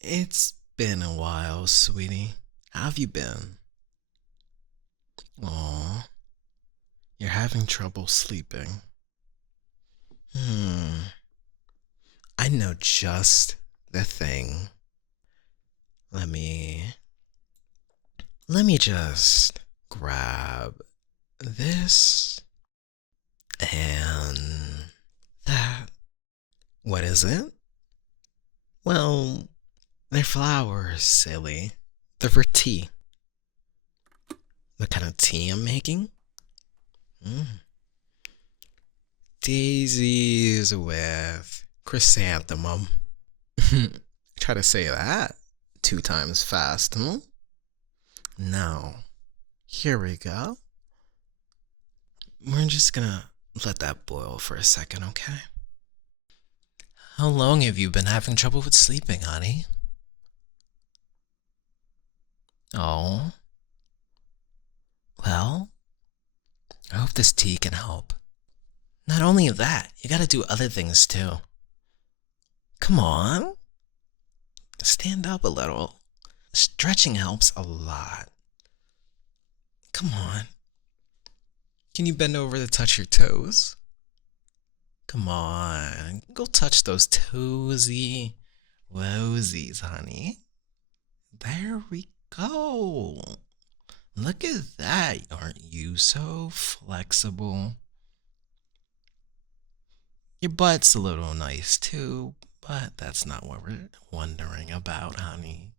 It's been a while, sweetie. How have you been? Aw, you're having trouble sleeping. Hmm, I know just the thing. Let me let me just grab this and that. What is it? Well, they're flowers, silly. They're for tea. What kind of tea I'm making? Mm. Daisies with chrysanthemum. Try to say that 2 times fast, huh? Now, here we go. We're just gonna let that boil for a second, okay? How long have you been having trouble with sleeping, honey? Oh, well, I hope this tea can help. Not only that, you gotta do other things too. Come on, stand up a little. Stretching helps a lot. Come on. Can you bend over to touch your toes? Come on, go touch those toesy wosies, honey. There we go. Look at that. Aren't you so flexible? Your butt's a little nice too, but that's not what we're wondering about, honey.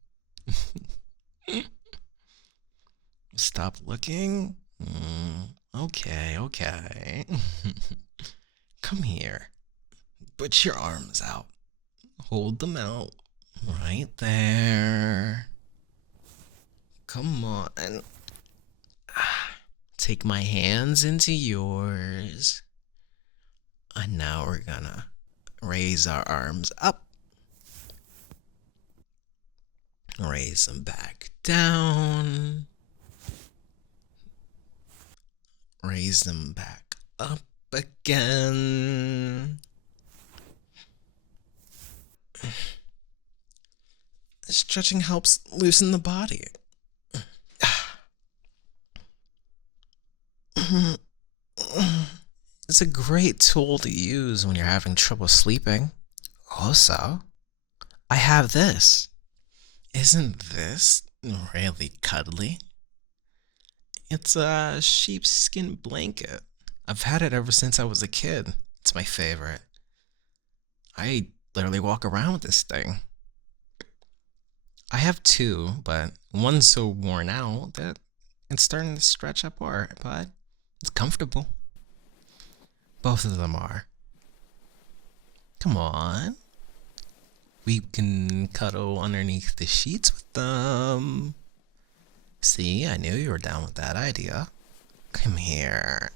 Stop looking. Okay, okay. Come here. Put your arms out. Hold them out. Right there. Come on. Take my hands into yours. And now we're gonna raise our arms up. Raise them back down. Raise them back up again. Stretching helps loosen the body. It's a great tool to use when you're having trouble sleeping. Also, I have this. Isn't this really cuddly? It's a sheepskin blanket. I've had it ever since I was a kid. It's my favorite. I literally walk around with this thing. I have two, but one's so worn out that it's starting to stretch apart, but it's comfortable. Both of them are. Come on. We can cuddle underneath the sheets with them. See, I knew you were down with that idea. Come here.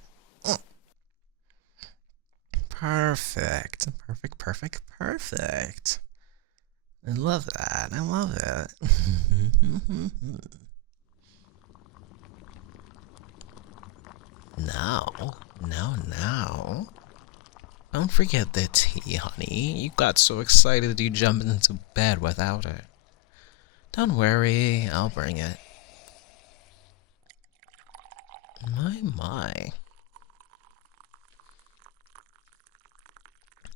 Perfect. Perfect, perfect, perfect. I love that. I love it. now. Don't forget the tea, honey. You got so excited you jumped into bed without it. Don't worry, I'll bring it. My.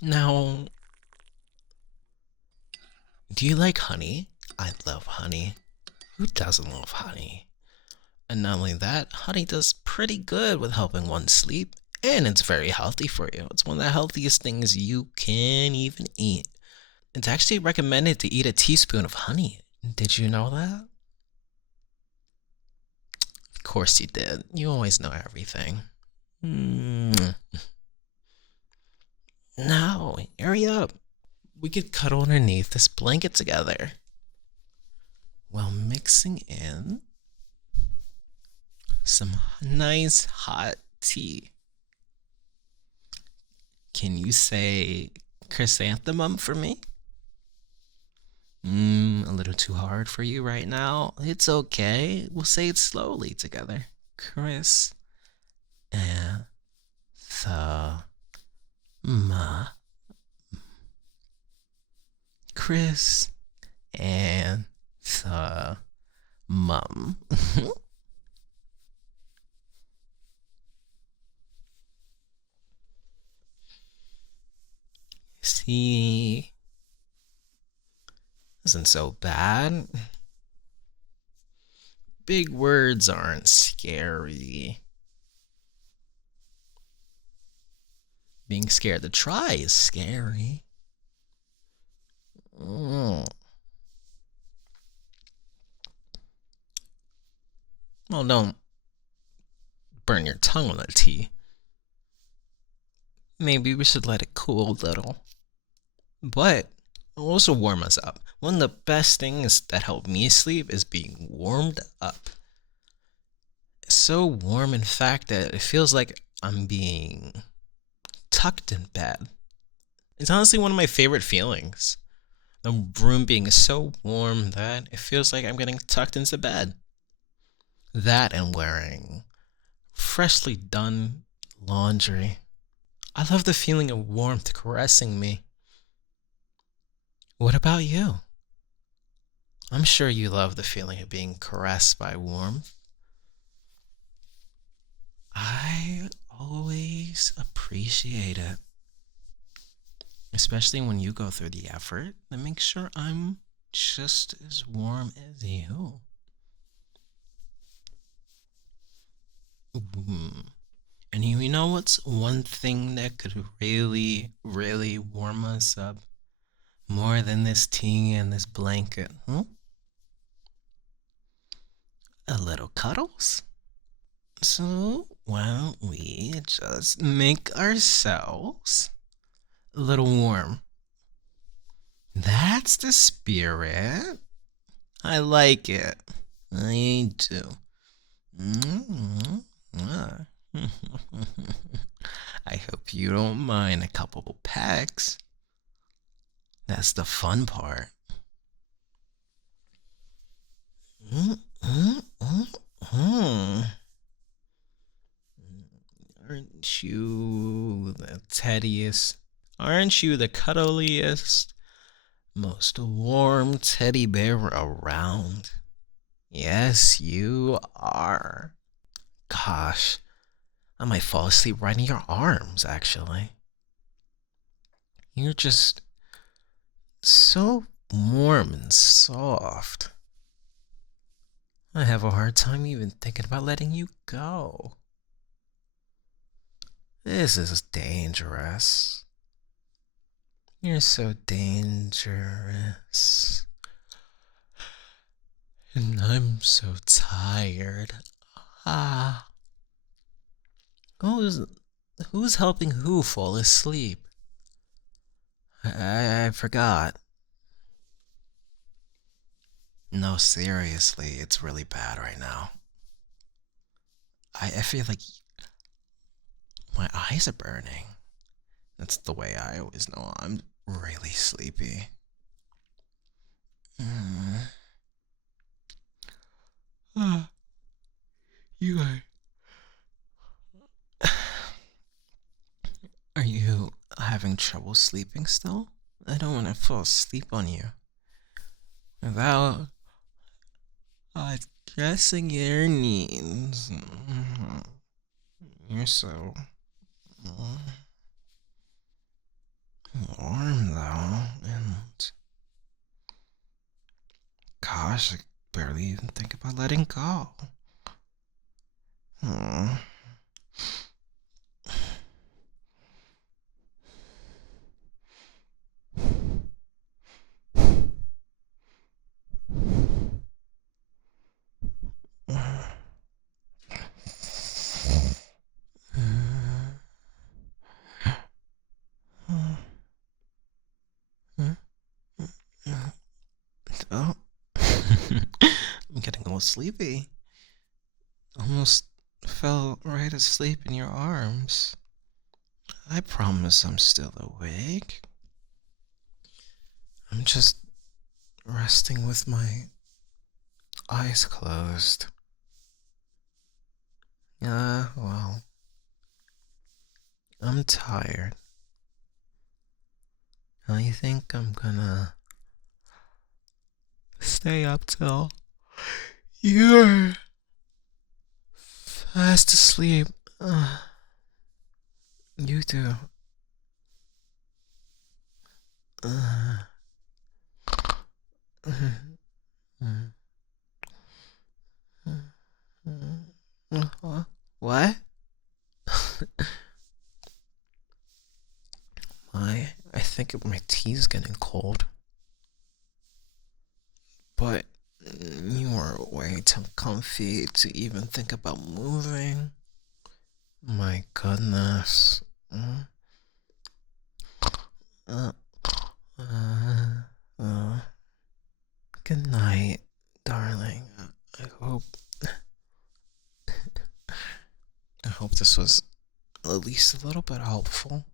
Now, do you like honey? I love honey. Who doesn't love honey? And not only that, honey does pretty good with helping one sleep, and it's very healthy for you. It's one of the healthiest things you can even eat. It's actually recommended to eat a teaspoon of honey. Did you know that? Of course you did. You always know everything. Now, hurry up. We could cuddle underneath this blanket together while mixing in some nice hot tea. Can you say chrysanthemum for me? A little too hard for you right now. It's okay. We'll say it slowly together. Chris and the ma. Chris and the mum. See, isn't so bad. Big words aren't scary. Being scared to try is scary. Mm. Well, don't burn your tongue on the tea. Maybe we should let it cool a little. But it'll also warm us up. One of the best things that help me sleep is being warmed up. It's so warm, in fact, that it feels like I'm being tucked in bed. It's honestly one of my favorite feelings. The room being so warm that it feels like I'm getting tucked into bed. That and wearing freshly done laundry. I love the feeling of warmth caressing me. What about you? I'm sure you love the feeling of being caressed by warmth. I always appreciate it. Especially when you go through the effort to make sure I'm just as warm as you. And you know what's one thing that could really, really warm us up more than this tea and this blanket? A little cuddles? So, why don't we just make ourselves a little warm? That's the spirit. I like it. I do. I hope you don't mind a couple pecks. That's the fun part. Aren't you the teddiest? Aren't you the cuddliest, most warm teddy bear around? Yes, you are. Gosh, I might fall asleep right in your arms, actually. You're just so warm and soft. I have a hard time even thinking about letting you go. This is dangerous. You're so dangerous. And I'm so tired. Ah. Who's helping who fall asleep? I forgot. No, seriously, it's really bad right now. I feel like my eyes are burning. That's the way I always know I'm really sleepy. Mm. Ah, you are you having trouble sleeping still? I don't want to fall asleep on you without addressing your needs. You're so warm though, and gosh, I barely even think about letting go. Hmm. Oh, I'm getting a little sleepy. Almost fell right asleep in your arms. I promise I'm still awake. I'm just resting with my eyes closed. Well, I'm tired. I think I'm gonna stay up till you're fast asleep. You do. Uh, what? I think my tea's getting cold. But you are way too comfy to even think about moving. My goodness. Mm. Uh, uh, uh. Good night, darling. I hope this was at least a little bit helpful.